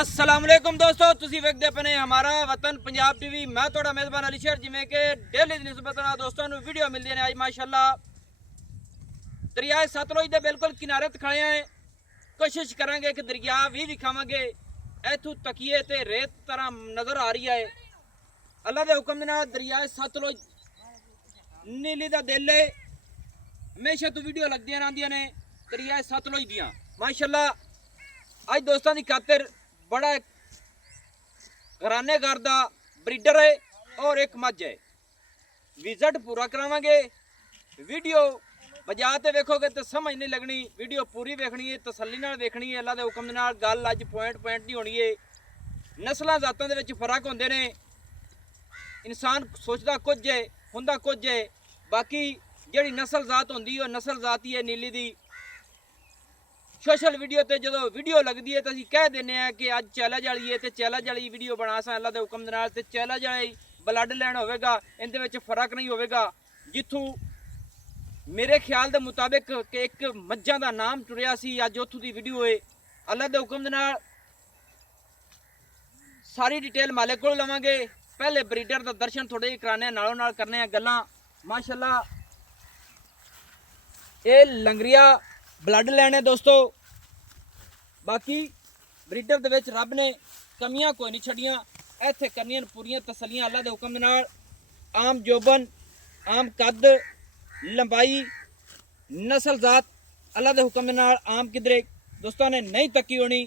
अस्सलाम वालेकुम दोस्तों, तुसी वेखदे पने हमारा वतन पंजाब टीवी। मैं थोड़ा मेज़बान अली शेर। जिमें कि डेली दी निस्बत नाल दोस्तों नूं वीडियो मिलदी ने। आज माशाअल्लाह दरिया सतलुज दे बिल्कुल किनारे ते खड़े हैं। कोशिश करांगे कि दरिया भी दिखावांगे। इथों तकिए ते रेत तरह नज़र आ रही है। अल्लाह दे हुक्म दे नाल दरिया सतलुज नीली दा दिल है। हमेशा तो वीडियो लगदियां रहिंदियां ने दरिया सतलुज दियां। माशाअल्लाह आज दोस्तों की खातिर बड़ा घराने घर का ब्रीडर है और एक मझ है। विजिट पूरा करावांगे। वीडियो बजा ते वेखोगे तो समझ नहीं लगनी। वीडियो पूरी वेखनी है, तसल्ली नाल वेखनी है। अल्लाह दे हुक्म दे नाल गल अज पॉइंट नहीं होनी है। नस्लां जातां दे विच फर्क होंदे ने। इंसान सोचदा कुछ है, हुंदा कुछ है। बाकी जिहड़ी नस्ल जात होंदी है नस्ल जात ही है नीली दी। सोशल वीडियो ते जो वीडियो लगती है तो असीं कह देने कि अज चैलेंज वाली है तो चैलेंज वाली वीडियो बना सा। अल्लाह दे हुक्म दे नाल ते चैलेंज वाली ब्लड लैंड होवेगा, इहदे विच फर्क नहीं होवेगा। जिथों मेरे ख्याल के मुताबिक कि एक मज्जां दा नाम टुरिया सी, अज उत्थों दी वीडियो है। अल्लाह दे हुक्म दे नाल सारी डिटेल मालिक कोल लवांगे। पहले ब्रीडर का दर्शन थोड़े कराने, नालों नाल करने गल्लां। माशाअल्लाह ये लंगरिया ब्लड लैने दोस्तों। बाकी ब्रीडर दे विच रब ने कमियां कोई नहीं छड़ियां। इत्थे करनियां पूरियां तसलियां अल्लाह दे हुक्म दे नाल। आम जोबन, आम कद, लंबाई, नस्ल जात अल्लाह दे हुक्म दे नाल आम किधरे दोस्तों ने नहीं तकी होनी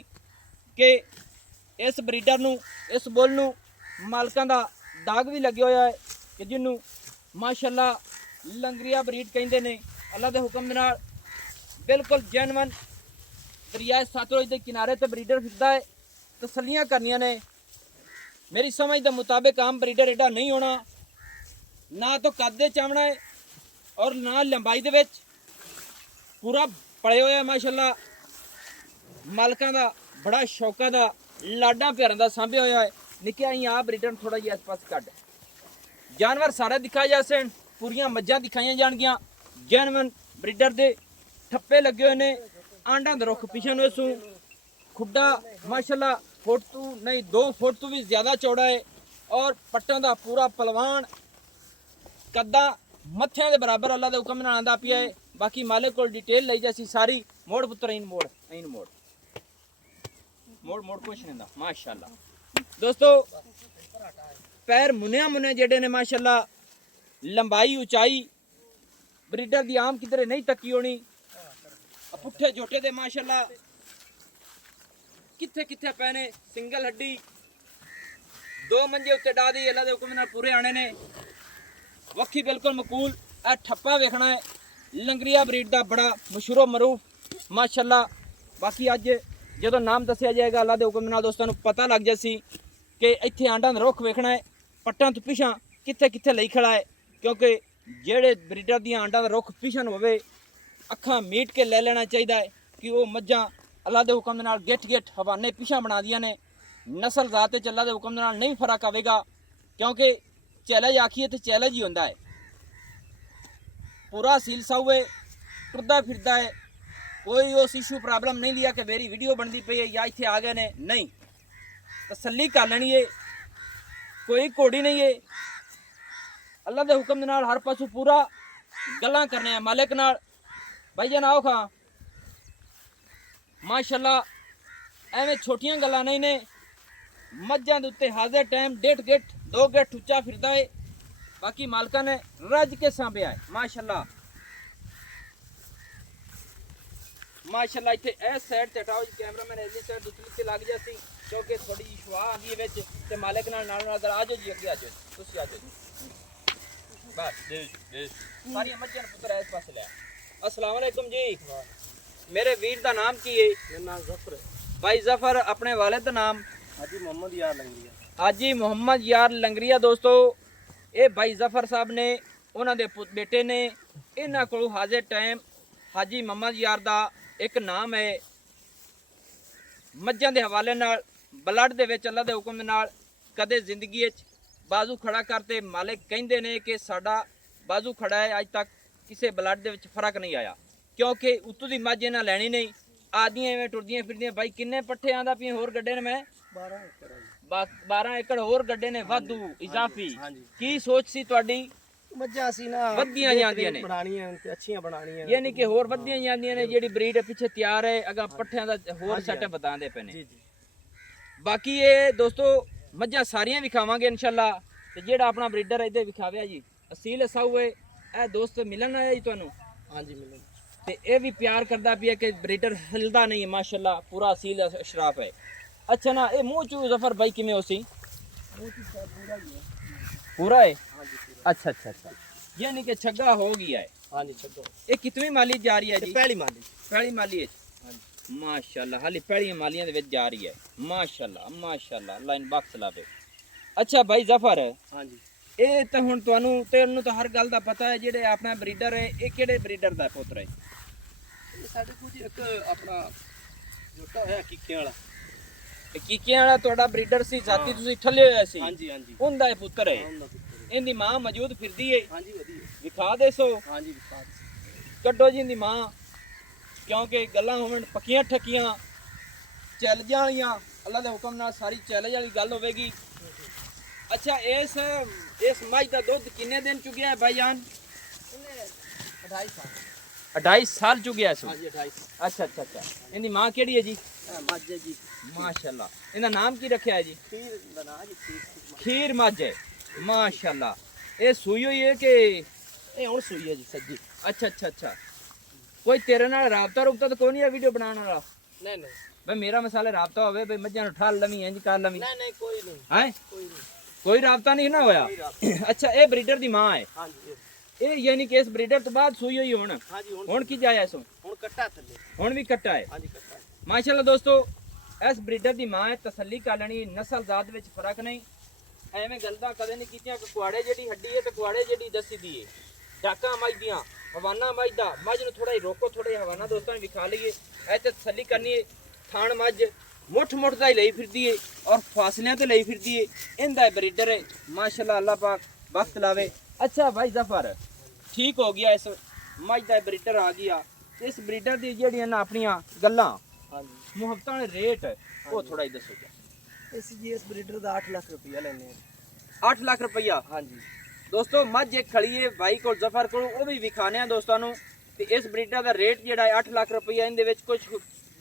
कि इस ब्रीडर नूं, इस बुल नूं मालकां दा दाग भी लगे होया है कि जिन्नू माशाअल्लाह लंगरिया ब्रीड कहिंदे ने। अल्लाह दे हुक्म दे नाल बिल्कुल जेनवन दरिया सतलुज के किनारे ते ब्रीडर फिरदा है। तसलियां करनियां ने। मेरी समझ के मुताबिक आम ब्रीडर एडा नहीं होना, ना तो कद दे चावना है और ना लंबाई दे विच। पूरा पड़े होया माशाअल्लाह। मालकां दा बड़ा शौका दा लाडा प्यारां दा सांभे होया है। निक्किया ही आ ब्रीडर थोड़ा जिहा इस पास कट। जानवर सारे दिखाए जा सन, पूरियां मज्जां दिखाई जाणगियां। जेनवन ब्रीडर दे ठप्पे लगे हुए ने। आंडा दा रुख पिछे नूं इसू खुड्डा माशाअल्लाह फुट तू नहीं 2 फुट तो भी ज़्यादा चौड़ा है और पट्टां दा पूरा पलवान कद्दा मत्थियां दे बराबर अल्लाह दे हुक्म नाल आंदा पिया है। बाकी मालिक कोल डिटेल लई जासी सारी। मोड़ पुत्र इन मोड़ इन मोड़ मोड़ मोड़ कुछ नहीं दा माशाअल्लाह। दोस्तों पैर मुनिया मुने जेडे ने माशाअल्लाह। लंबाई ऊंचाई ब्रीडर दी आम किधरे नहीं तकी होनी। पुट्ठे जोटे दे माशाअल्लाह किथे किथे पैने। सिंगल हड्डी 2 मंजे उत्ते डा दी अल्लाह दे हुक्म नाल पूरे आने ने। वक्खी बिल्कुल मकूल। ए ठप्पा वेखना है लंगरिया ब्रीड दा बड़ा मशहूर मरूफ माशाअल्लाह। बाकी अज जो नाम दसिया जाएगा अल्लाह दे हुक्म नाल दोस्तों नूं पता लग जासी कि इत्थे आंडा दा रुख वेखना है। पट्टां तो पिछां किथे किथे लई खड़ा है, क्योंकि जेड़े ब्रीडर दी आंडा दा रुख पिछन होवे अखां मीट के ले लेना चाहिए है कि वह मज्जां अल्लाह दे हुक्म दे नाल गिठ गिठ हवाने पिछां बना दियां ने। नस्ल जात च अल्लाह दे हुक्म दे नाल नहीं फर्क आवेगा, क्योंकि चैलेंज आखिए तो चैलेंज ही होंदा है। पूरा सील साऊ है, टुरदा फिरदा है। कोई उस इशू प्रॉब्लम नहीं लिया कि मेरी वीडियो बनती पई है या इत्थे आ गए ने, नहीं। तसल्ली कर लेनी है। कोई घोड़ी नहीं है। अल्लाह दे हुक्म दे नाल हर पासों पूरा गल्लां करने मालिक नाल। भाई जान आओ खां माशाअल्लाह एवें छोटियां गल्लां नहीं ने। मज्जां दे उत्ते हाजिर टाइम 1.5 गिट 2 गिट उच्चा फिरदा है। बाकी मालकां ने रज के सांभया है माशाअल्लाह। माशाअल्लाह इत्थे इस साइड ते हटाओ कैमरा मैन इस साइड दूसरी ते लग जासी, क्योंकि थोड़ी जी शुआ आ गई विच ते मालिक नाल नाल नाल आ जाओ जी। अगे आ जाओ, तुसीं आ जाओ बस दे सारी मज्जां पुत्र इस पासे ले। अस्सलाम वालेकुम जी। मेरे वीर का नाम की है? मेरा नाम जफर है। भाई जफर, अपने वालिद का नाम? हाजी मोहम्मद यार लंगरिया। हाजी मोहम्मद यार लंगरिया। दोस्तों ये भाई जफर साहब ने उन्होंने दे बेटे ने इन्हों को हाजिर टाइम हाजी मोहम्मद यार का एक नाम है। मज्जां दे हवाले नाल ब्लड दे विच अल्लाह दे हुक्म दे नाल कदे जिंदगी बाजू खड़ा करते मालिक कहिंदे ने कि साडा बाजू खड़ा है। अज तक किसी ब्लड दे विच फर्क नहीं आया, क्योंकि उत्तों की मझ इन्हें लैनी नहीं। ਆਦੀਆਂ ਐਵੇਂ ਟੁਰਦੀਆਂ ਫਿਰਦੀਆਂ ਬਾਈ ਕਿੰਨੇ ਪੱਠੇ ਆਂਦਾ ਪਈਆਂ ਹੋਰ ਗੱਡੇ ਨੇ ਮੈਂ 12 ਏਕੜ ਆ ਜੀ 12 ਏਕੜ ਹੋਰ ਗੱਡੇ ਨੇ ਵਾਧੂ ਇਜ਼ਾਫੀ ਹਾਂਜੀ ਕੀ ਸੋਚ ਸੀ ਤੁਹਾਡੀ ਮੱਝਾਂ ਸੀ ਨਾ ਵੱਧੀਆਂ ਜਾਂਦੀਆਂ ਨੇ ਬਣਾਣੀਆਂ ਤੇ ਅੱਛੀਆਂ ਬਣਾਣੀਆਂ ਯਾਨੀ ਕਿ ਹੋਰ ਵੱਧੀਆਂ ਜਾਂਦੀਆਂ ਨੇ ਜਿਹੜੀ ਬਰੀਡ ਪਿੱਛੇ ਤਿਆਰ ਹੈ ਅਗਾ ਪੱਠਿਆਂ ਦਾ ਹੋਰ ਸੈਟਅਪ ਬਤਾਉਂਦੇ ਪਏ ਨੇ ਜੀ ਜੀ ਬਾਕੀ ਇਹ ਦੋਸਤੋ ਮੱਝਾਂ ਸਾਰੀਆਂ ਵਿਖਾਵਾਂਗੇ ਇਨਸ਼ਾਅੱਲਾ ਤੇ ਜਿਹੜਾ ਆਪਣਾ ਬਰੀਡਰ ਇਹਦੇ ਵਿਖਾਵਿਆ ਜੀ ਅਸੀਲ ਸਾਊਏ ਇਹ ਦੋਸਤ ਮਿਲਣ ਆਇਆ ਜੀ ਤੁਹਾਨੂੰ ਹਾਂਜੀ ਮਿਲੋ ਤੇ ਇਹ ਵੀ ਪਿਆਰ ਕਰਦਾ ਪਿਆ ਕਿ ਬਰੀਡਰ ਹਿਲਦਾ ਨਹੀਂ ਮਾਸ਼ਾਅੱਲਾ ਪੂਰਾ ਅਸੀਲ ਅਸ਼ਰਾਫ ਹੈ ਅੱਛਾ ਨਾ ਇਹ ਮੂੰਹ ਚੂ ਜ਼ਫਰ ਭਾਈ ਕਿਵੇਂ ਹੋਸੀ पूरा है अच्छा अच्छा अच्छा यानी कि छग्गा हो गया है हाँ जी छग्गा ये कितनी माली जा रही है जी पहली माली है माशाल्लाह हाली पहली मालियां दे विच जा रही है माशाल्लाह लाइन बॉक्स लावे अच्छा भाई जफर हाँ जी ਇਹ ਤਾਂ ਹੁਣ ਤੈਨੂੰ ਤਾਂ ਹਰ ਗੱਲ ਦਾ ਪਤਾ ਹੈ ਜਿਹੜੇ ਆਪਣਾ ਬਰੀਡਰ ਹੈ ਇਹ ਕਿਹੜੇ ਬਰੀਡਰ ਦਾ ਪੁੱਤਰ ਹੈ ਇਹ ਸਾਡੇ ਕੋਲ ਜੀ ਇੱਕ ਆਪਣਾ ਜੋਟਾ ਹੋਇਆ ਕੀਕਿਆਂ ਵਾਲਾ ਕੀਕਿਆਂ ਵਾਲਾ ਤੁਹਾਡਾ ਬਰੀਡਰ ਸੀ ਜਾਤੀ ਤੁਸੀਂ ਠੱਲੇ ਹੋਇਆ ਸੀ ਹਾਂਜੀ ਹਾਂਜੀ ਉਹਦਾ ਇਹ ਪੁੱਤਰ ਹੈ ਇਹਦੀ ਮਾਂ ਮੌਜੂਦ ਫਿਰਦੀ ਹੈ ਹਾਂਜੀ ਵਧੀਆ ਵਿਖਾ ਦੇਸੋ ਹਾਂਜੀ ਵਿਖਾ ਕੱਢੋ ਜੀ ਇਹਦੀ ਮਾਂ ਕਿਉਂਕਿ ਗੱਲਾਂ ਹੋਣ ਪੱਕੀਆਂ ਠੱਕੀਆਂ ਚੱਲ ਜਾਣੀਆਂ ਅੱਲਾ ਦੇ ਹੁਕਮ ਨਾਲ ਸਾਰੀ ਚੈਲੰਜ ਵਾਲੀ ਗੱਲ ਹੋਵੇਗੀ अच्छा इस मज का दुध किन्ने दिन चुकिया है भाईजान 2.5 साल चुकिया है हाँ जी 2.5 अच्छा अच्छा अच्छा इनकी मां केड़ी है जी मझ है जी माशाल्लाह इनका नाम की रखा है जी खीर दा नाम जी खीर मझ है माशाल्लाह ये सूई हुई है कि ये हुन सूई है जी सज्जी अच्छा अच्छा अच्छा कोई तेरे नाल राबता रुबता तो कोई नहीं है वीडियो बनाने वाला नहीं नहीं भाई मेरा मसाले राबता होवे भाई मझां नु ठाल लवी इंज कर लवी नहीं कोई नहीं है कोई नहीं कोई राबता नहीं ना होया अच्छा ये ब्रीडर दी मां है हाँ जी ये यानी कि इस ब्रीडर तो बाद सूई हुई हुन हाँ जी हुन की जाया इसो हुन कट्टा थल्ले हुन भी कट्टा है हाँ जी कट्टा है माशाल्लाह दोस्तों इस ब्रीडर दी मां है तसल्ली कर लेनी नस्ल जात विच फर्क नहीं एवें गलदा कदे नहीं कीतियां कि कुआड़े जेडी हड्डी है ते कुआड़े जेडी दसी दी है डाका मज दियां हवाना मज दा मज नु थोड़ा ही रोको थोड़े हवाना दोस्तों ने विखा लईए ऐ ते तसल्ली करनी है थान मज मुठ मुठ का ही लई फिरदी है और फासलियां तो लई फिरदी है इंदा ब्रीडर है माशाल्लाह अल्लाह पाक वक्त लावे अच्छा भाई जफर ठीक हो गया इस मज का ब्रीडर आ गया इस ब्रीडर दी जेहड़ियां ना अपनियां गल्लां हाँ जी मुहब्बतां दे रेट वो थोड़ा ही दसो इस जी इस ब्रीडर का 8 लाख रुपया लेने 8 लाख रुपया हाँ जी दोस्तों मझ एक खड़ी है भाई को जफर को वो भी विखाने दोस्तों नूं ते इस ब्रीडर का रेट जेड़ा है 8 लाख रुपया इनदे विच कुछ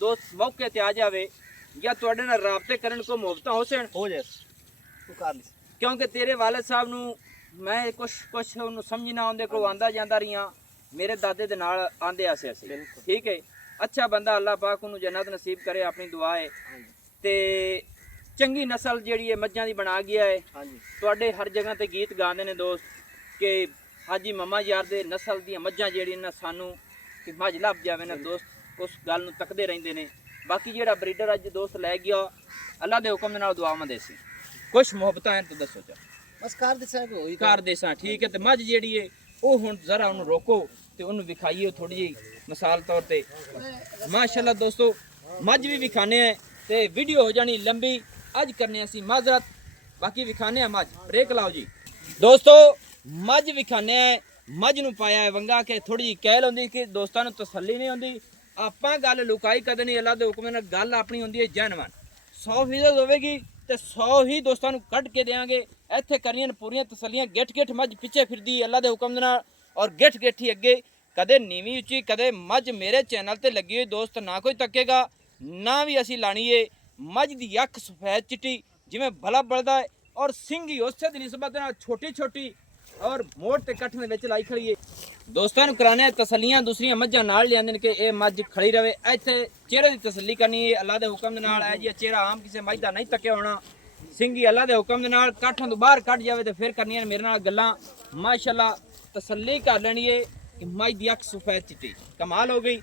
दोस्त मौके ते आ जावे या ਤੁਹਾਡੇ ਨਾਲ ਰਾਬਤੇ ਕਰਨ ਕੋ ਮੁਹੱਬਤਾਂ ਹੋਸਣ हो जाए तू कर ली ਕਿਉਂਕਿ ਤੇਰੇ ਵਾਲਿਦ ਸਾਹਿਬ ਨੂੰ ਮੈਂ ਕੁਛ ਉਹਨੂੰ ਸਮਝ ਨਾ ਆਉਂਦੇ ਕੋ ਆਂਦਾ ਜਾਂਦਾ ਰਹੀਆਂ ਮੇਰੇ ਦਾਦੇ ਦੇ ਨਾਲ ਆਂਦੇ ਆਸੇ ਅਸੀਂ ਠੀਕ ਹੈ ਅੱਛਾ ਬੰਦਾ ਅੱਲਾਹ ਪਾਕ ਉਹਨੂੰ ਜੰਨਤ ਨਸੀਬ ਕਰੇ ਆਪਣੀ ਦੁਆ ਹੈ ਤੇ ਚੰਗੀ ਨਸਲ ਜਿਹੜੀ ਹੈ ਮੱਝਾਂ ਦੀ ਬਣਾ ਗਿਆ ਹੈ ਹਾਂਜੀ ਤੁਹਾਡੇ ਹਰ ਜਗ੍ਹਾ ਤੇ ਗੀਤ ਗਾਉਂਦੇ ਨੇ ਦੋਸਤ ਕਿ ਹਾਜੀ ਮਮਾ ਯਾਰ ਦੇ ਨਸਲ ਦੀਆਂ ਮੱਝਾਂ ਜਿਹੜੀਆਂ ਨਾ ਸਾਨੂੰ ਕਿ ਮੱਝ ਲੱਭ ਜਾਵੇ ਨਾ ਦੋਸਤ ਉਸ ਗੱਲ ਨੂੰ ਤੱਕਦੇ ਰਹਿੰਦੇ ਨੇ बाकी जेड़ा ब्रीडर अज दोस्त लै गया अल्लाह दे हुक्म दे नाल दुआवां देसी कुछ मुहब्बतां हैं तो दसो चा बस कर दे साहब होई कर देसा ठीक है ते मझ जेड़ी है ओ हुन जरा उन्हें रोको ते उन्हें विखाइए थोड़ी जी मिसाल तौर ते माशाल्लाह दोस्तों मझ भी विखाने हैं ते वीडियो हो जानी लंबी अज करने असी माजरत बाकी विखाने हैं मझ ब्रेक लाओ जी दोस्तों मझ विखाने हैं मझ नूं पाया है वंगा के थोड़ी जी कहल होंदी कि दोस्तां नूं तसल्ली नहीं होंदी ਆਪਾਂ ਗੱਲ ਲੁਕਾਈ ਕਦੇ ਨਹੀਂ ਅੱਲਾ ਦੇ ਹੁਕਮ ਨਾਲ ਗੱਲ ਆਪਣੀ ਹੁੰਦੀ ਹੈ ਜਨਵਨ 100% ਹੋਵੇਗੀ ਤੇ 100 ਹੀ ਦੋਸਤਾਂ ਨੂੰ ਕੱਢ ਕੇ ਦੇਵਾਂਗੇ ਇੱਥੇ ਕਰਨੀਆਂ ਪੂਰੀਆਂ ਤਸੱਲੀਆਂ ਗਿੱਠ ਗਿੱਠ ਮੱਝ ਪਿੱਛੇ ਫਿਰਦੀ ਅੱਲਾ ਦੇ ਹੁਕਮ ਨਾਲ ਔਰ ਗਿੱਠ ਗਿੱਠ ਹੀ ਅੱਗੇ ਕਦੇ ਨੀਵੀਂ ਉੱਚੀ ਕਦੇ ਮੱਝ ਮੇਰੇ ਚੈਨਲ ਤੇ ਲੱਗੀ ਹੋਈ ਦੋਸਤ ਨਾ ਕੋਈ ਤੱਕੇਗਾ ਨਾ ਵੀ ਅਸੀਂ ਲਾਣੀ ਏ ਮੱਝ ਦੀ ਅੱਖ ਸਫੈਦ ਚਿੱਟੀ ਜਿਵੇਂ ਭਲਾ ਬਲਦਾ ਹੈ ਔਰ ਸਿੰਗੀ ਉਸੇ ਦੀ ਨਿਸਬਤ ਨਾਲ ਛੋਟੀ ਛੋਟੀ और मोड़ ते कट्ठ में विच लाई खड़ी है दोस्तों नूं कराने तसल्लियां दूसरियां मझां नाल लिआंदे ने कि ये मझ खड़ी रहे इत्थे चेहरे दी तसल्ली करनी है अल्लाह दे हुक्म दे नाल है जी चेहरा आम किसी मझ दा नहीं तक्या होना सिंगी अल्लाह दे हुक्म दे नाल कट्ठों तो बाहर कट जावे ते फिर करनियां मेरे नाल गल्लां माशाल्लाह तसल्ली कर लेनी है कि मझ दी अख सफेद चिट्टी कमाल हो गई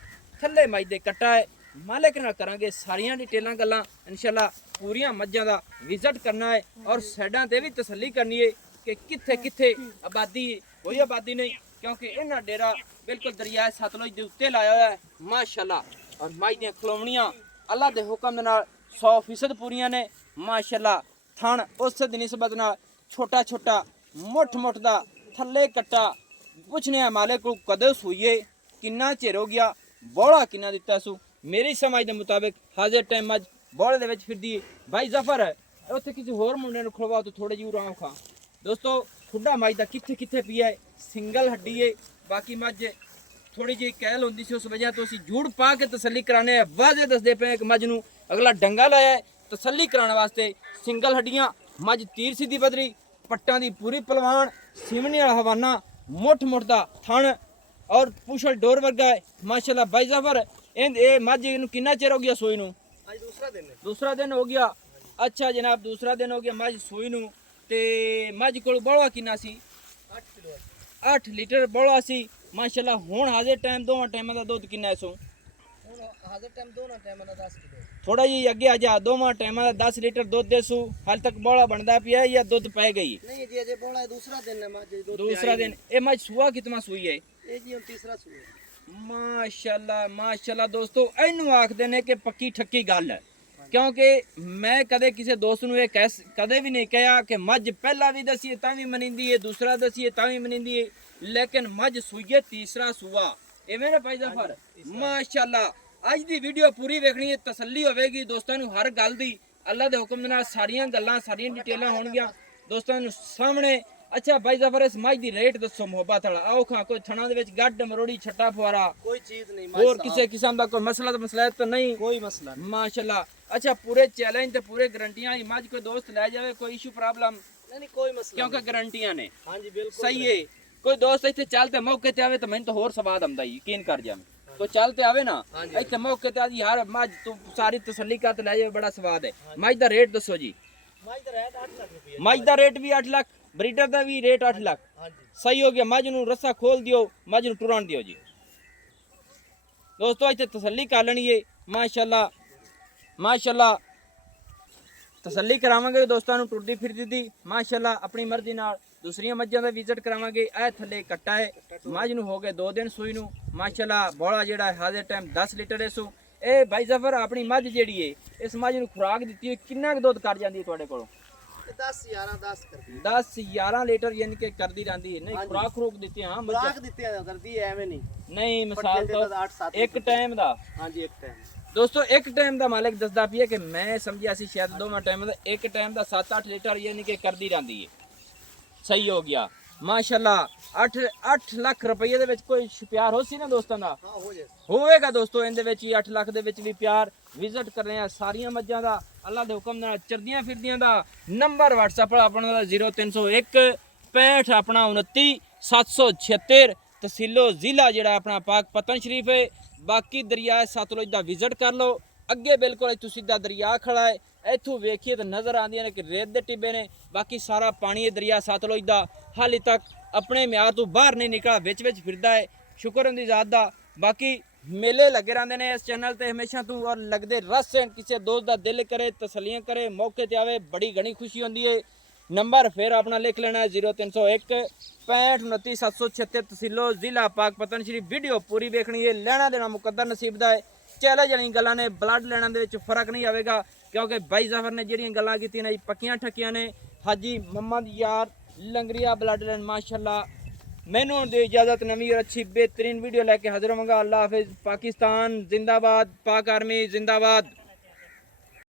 थल्ले मझ दे कट्टा है मालिक नाल करांगे सारियां डिटेलां गल्लां इंशाल्लाह पूरियां मझां दा विजिट करना है और साइडां ते भी तसल्ली करनी है कि किथे किथे आबादी कोई आबादी नहीं क्योंकि इन्हां डेरा बिल्कुल दरिया सतलुज दे उत्ते लाया हुआ है माशाल्लाह और मझ दी खलोवणियां अल्लाह दे हुक्म दे नाल 100% पूरियां ने माशाल्लाह थण उस दी निस्बत नाल छोटा छोटा मुठ मुठ दा थल्ले कट्टा पुछने मालिक को कदे सूईए किन्ना चिर हो गया बौड़ा किन्ना दिता सू ਮੇਰੀ ਸਮਝ ਦੇ ਮੁਤਾਬਿਕ ਹਾਜ਼ਰ ਟਾਈਮ ਮੱਝ ਬੋਲੇ ਦੇ ਵਿੱਚ ਫਿਰਦੀ ਹੈ। ਭਾਈ ਜ਼ਫਰ ਉੱਥੇ ਕਿਸੇ ਹੋਰ ਮੁੰਡੇ ਨੂੰ ਖੜਵਾ ਤੂੰ ਥੋੜੇ ਜਿਹੀ ਉਰਾਂ ਖਾ ਦੋਸਤੋ ਖੁੱਡਾ ਮੱਝ ਦਾ ਕਿੱਥੇ ਕਿੱਥੇ ਪਿਆ ਹੈ ਸਿੰਗਲ ਹੱਡੀ ਹੈ ਬਾਕੀ ਮੱਝ ਥੋੜੀ ਜਿਹੀ ਕਹਿਲ ਹੁੰਦੀ ਸੀ ਉਸ ਵਜ੍ਹਾ ਤੋਂ ਅਸੀਂ ਝੂੜ ਪਾ ਕੇ ਤਸੱਲੀ ਕਰਾਣੇ ਆ ਵਾਜ਼ੇ ਦੱਸਦੇ ਪਏ ਕਿ ਮੱਝ ਨੂੰ ਅਗਲਾ ਡੰਗਾ ਲਾਇਆ ਹੈ ਤਸੱਲੀ ਕਰਾਉਣ ਵਾਸਤੇ ਸਿੰਗਲ ਹੱਡੀਆਂ ਮੱਝ ਤੀਰ ਸਿੱਧੀ ਬਦਰੀ ਪੱਟਾਂ ਦੀ ਪੂਰੀ ਪਹਿਲਵਾਨ ਸਿਮਣੀ ਵਾਲਾ ਹਵਾਨਾ ਮੁੱਠ ਮੁੱਠ ਦਾ ਥਣ ਔਰ ਪੁਸ਼ਲ ਡੋਰ ਵਰਗਾ ਹੈ ਮਾਸ਼ਾਅੱਲਾ ਭਾਈ ਜ਼ਫਰ ਇਹ ਮੱਝ ਨੂੰ ਕਿੰਨਾ ਚਿਰ ਹੋ ਗਿਆ ਸੂਈ ਨੂੰ ਅੱਜ ਦੂਸਰਾ ਦਿਨ ਹੈ। दूसरा दिन हो गया अच्छा जनाब दूसरा दिन हो गया मझ सूई नू ते मझ कोल बड़ा किन्ना सी 8 ਕਿਲੋ 8 लीटर बड़ा सी माशाल्लाह हुण हाजिर टाइम दोवां टाइमां दा दुध किन्ना है सो ਹੁਣ ਹਾਜ਼ਰ ਟਾਈਮ ਦੋਨਾਂ ਟਾਈਮਾਂ ਦਾ 10 ਕਿਲੋ थोड़ा जी अगे आ जा दोवां टाइमां दा 10 लीटर दुध देसू हाल तक बड़ा बनदा पिया या दुध पै गई ਨਹੀਂ ਜੀ ਅਜੇ ਬੋਲਾ ਦੂਸਰਾ ਦਿਨ ਹੈ ਮੱਝ ਦੁੱਧ दूसरा दिन ए मझ सुआ कितना सूई है ਇਹ ਜੀ ਹੁਣ ਤੀਸਰਾ ਸੂਆ ਮਾਸ਼ਾਅੱਲਾ ਦੋਸਤੋ ਇਹਨੂੰ ਆਖਦੇ ਨੇ ਕਿ ਪੱਕੀ ਠੱਕੀ ਗੱਲ ਹੈ ਕਿਉਂਕਿ ਮੈਂ ਕਦੇ ਕਿਸੇ ਦੋਸਤ ਨੂੰ ਇਹ ਕਦੇ ਵੀ ਨਹੀਂ ਕਿਹਾ ਕਿ ਮੱਝ ਪਹਿਲਾਂ ਵੀ ਦਸੀਏ ਤਾਂ ਵੀ ਮਨਿੰਦੀ ਹੈ ਦੂਸਰਾ ਦਸੀਏ ਤਾਂ ਵੀ ਮਨਿੰਦੀ ਹੈ ਲੇਕਿਨ ਮੱਝ ਸੂਈਏ ਤੀਸਰਾ ਸੂਆ ਐਵੇਂ ਨਾ ਭਾਈ ਜ਼ਫਰ ਮਾਸ਼ਾਅੱਲਾ ਅੱਜ ਦੀ ਵੀਡੀਓ ਪੂਰੀ ਵੇਖਣੀ ਹੈ ਤਸੱਲੀ ਹੋਵੇਗੀ ਦੋਸਤਾਂ ਨੂੰ ਹਰ ਗੱਲ ਦੀ ਅੱਲਾ ਦੇ ਹੁਕਮ ਦੇ ਨਾਲ ਸਾਰੀਆਂ ਗੱਲਾਂ ਸਾਰੀਆਂ ਡਿਟੇਲਾਂ ਹੋਣਗੀਆਂ ਦੋਸਤਾਂ ਨੂੰ ਸਾਹਮਣੇ अच्छा भाई जफर इस मझ दी रेट दसो मोहब्बत वाला आओ खां कोई थणा दे विच गड्ड मरोड़ी छट्टा फुआरा ਕੋਈ ਚੀਜ਼ ਨਹੀਂ और किसी किस्म दा कोई मसला तो नहीं ਕੋਈ ਮਸਲਾ ਨਹੀਂ माशाल्लाह अच्छा पूरे चैलेंज ते पूरे गारंटियां ही मझ कोई दोस्त ले जावे कोई इशू प्रॉब्लम ਨਹੀਂ ਕੋਈ ਮਸਲਾ क्योंकि गारंटियां ने ਹਾਂਜੀ ਬਿਲਕੁਲ सही है कोई दोस्त इत्थे चलते मौके ते आवे तो मैंने तो होर स्वाद आंदा ही यकीन कर जावे तो चलते आवे ना इत्थे मौके ते आजी यार मझ तू सारी तसल्ली कर ले जावे बड़ा स्वाद है मझ दा रेट दसो जी ਮੱਝ ਦਾ ਰੇਟ 8 ਲੱਖ ਰੁਪਏ मझ दा रेट भी 8 लाख ब्रीडर दा भी रेट 8 लाख ਹਾਂਜੀ सही हो गया मझ नू रस्सा खोल दियो मझ नू टुरान दियो जी दोस्तों इत्थे तसल्ली कर लेनी है माशाल्लाह तसल्ली करावांगे दोस्तां नू टुरदी फिरदी दी माशाल्लाह अपनी मर्जी नाल दूसरियां मज्जां दा विजिट करावांगे ए थल्ले कट्टा है मझ नू हो गए 2 दिन सूई नू माशाल्लाह बड़ा जेड़ा हाजिर टाइम 10 लीटर है सो ए भाई जफर अपनी मझ जेड़ी है इस मझ नू खुराक दित्ती है किन्ना क दुध कर जांदी है तुहाडे कोलों 10 11 10 ਕਰਦੀ 10 11 लीटर यानी कि कर दी जाती है नहीं खुराक खुराक देते हैं हाँ ਖੁਰਾਕ ਦਿੱਤੀ ਆ ਕਰਦੀ ਹੈ ਐਵੇਂ ਨਹੀਂ नहीं मिसाल तो 8 7 एक टाइम दा ਹਾਂਜੀ ਇੱਕ ਟਾਈਮ दोस्तों एक टाइम दा मालिक दसदा पिया कि मैं समझिया सी शायद दोवां टाइम दा एक टाइम दा 7-8 लीटर यानी कि कर दी जाती है सही हो गया माशाल्लाह 8 ਲੱਖ ਰੁਪਏ ਦੇ ਵਿੱਚ ਕੋਈ ਪਿਆਰ ਹੋ ਸੀ ਨਾ ਦੋਸਤਾਂ ਦਾ ਹਾਂ ਹੋ ਜਾਏ ਹੋਵੇਗਾ ਦੋਸਤੋ ਇਹਦੇ ਵਿੱਚ ਵੀ 8 ਲੱਖ ਦੇ ਵਿੱਚ ਵੀ ਪਿਆਰ ਵਿਜ਼ਿਟ ਕਰ ਰਹੇ ਆ ਸਾਰੀਆਂ ਮੱਝਾਂ ਦਾ ਅੱਲਾ ਦੇ ਹੁਕਮ ਨਾਲ ਚਰਦੀਆਂ ਫਿਰਦੀਆਂ ਦਾ ਨੰਬਰ WhatsApp ਆਪਣਾ ਦਾ 0301 65 ਆਪਣਾ 29 776 ਤਹਿਸੀਲੋ ਜ਼ਿਲ੍ਹਾ ਜਿਹੜਾ ਆਪਣਾ ਪਾਕ ਪਤਨ ਸ਼ਰੀਫ ਹੈ ਬਾਕੀ ਦਰਿਆ ਸਤਲੁਜ ਦਾ ਵਿਜ਼ਿਟ ਕਰ ਲਓ ਅੱਗੇ ਬਿਲਕੁਲ ਇੱਥੋਂ ਸਿੱਧਾ ਦਰਿਆ ਖੜਾ ਹੈ ਇੱਥੋਂ ਵੇਖੀਏ ਤਾਂ ਨਜ਼ਰ ਆਉਂਦੀਆਂ ਨੇ ਕਿ ਰੇਤ ਦੇ ਟਿੱਬੇ ਨੇ ਬਾਕੀ ਸਾਰਾ ਪਾਣੀ ਇਹ ਦਰਿਆ ਸਤਲੁਜ ਦਾ ਹਾਲੇ ਤੱਕ ਆਪਣੇ ਮਿਆਰ ਤੋਂ ਬਾਹਰ ਨਹੀਂ ਨਿਕਲਾ ਵਿੱਚ ਫਿਰਦਾ ਹੈ ਸ਼ੁਕਰ ਹੁੰਦੀ ਜ਼ਾਤ ਦਾ ਬਾਕੀ ਮੇਲੇ ਲੱਗੇ ਰਹਿੰਦੇ ਨੇ ਇਸ ਚੈਨਲ ਤੇ ਹਮੇਸ਼ਾ ਤੋਂ ਔਰ ਲੱਗਦੇ ਰਸ ਹਨ ਕਿਸੇ ਦੋਸਤ ਦਾ ਦਿਲ ਕਰੇ ਤਸੱਲੀਆਂ ਕਰੇ ਮੌਕੇ ਤੇ ਆਵੇ ਬੜੀ ਘਣੀ ਖੁਸ਼ੀ ਹੁੰਦੀ ਹੈ ਨੰਬਰ ਫਿਰ ਆਪਣਾ ਲਿਖ ਲੈਣਾ 0301 65 29 776 ਤਹਿਸੀਲੋ ਜ਼ਿਲ੍ਹਾ ਪਾਕ ਪਤਨ ਸ਼ਰੀਫ ਵੀਡੀਓ ਪੂਰੀ ਵੇਖਣੀ ਹੈ ਲੈਣਾ ਦੇਣਾ ਮੁਕੱਦਰ ਨਸੀਬ ਦਾ ਹੈ ਚੈਲੰਜ ਵਾਲੀਆਂ ਗੱਲਾਂ ਨੇ ਬਲੱਡ ਲੈਣ ਦੇ ਵਿੱਚ ਫਰਕ ਨਹੀਂ ਆਵੇਗਾ ਕਿਉਂਕਿ ਬਾਈ ਜ਼ਫਰ ਨੇ ਜਿਹੜੀਆਂ ਗੱਲਾਂ ਕੀਤੀਆਂ ਨੇ ਪੱਕੀਆਂ ਠੱਕੀਆਂ ਨੇ ਹਾਜੀ ਮੁਹੰਮਦ ਯਾਰ ਲੰਗਰੀਆ ਬਲੱਡ ਲਾਈਨ ਮਾਸ਼ਾਅੱਲਾ मैनू दे इजाज़त नवी और अच्छी बेहतरीन वीडियो लेके हाजिर होंगे अल्लाह हाफिज़ पाकिस्तान जिंदाबाद पाक आर्मी जिंदाबाद।